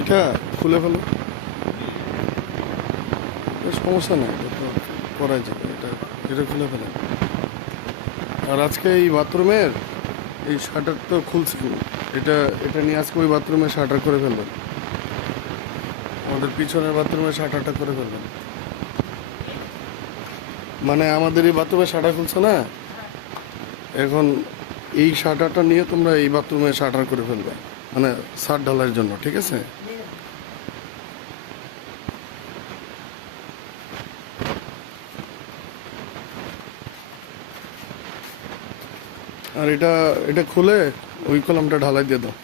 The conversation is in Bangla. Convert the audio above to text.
এটা খুলে ফেলো, সমস্যা নেই, এটা তো করাই যাবে। এটা খুলে ফেলো। আর আজকে এই বাথরুমের এই শাটার তো খুলছেন, এটা এটা নিয়ে আজকে ওই বাথরুমে শাটার করে ফেলবেন, আমাদের পিছনের বাথরুমে শাটারটা করে ফেলবেন। মানে আমাদের এই বাথরুমে শাটার খুলছে না, এখন এই শাটারটা নিয়ে তোমরা এই বাথরুমে শাটার করে ফেলবে, মানে ছাদ ঢালাইয়ের জন্য, ঠিক আছে? আর এটা এটা খুলে ওই কলমটা ঢালাই দিয়ে দাও।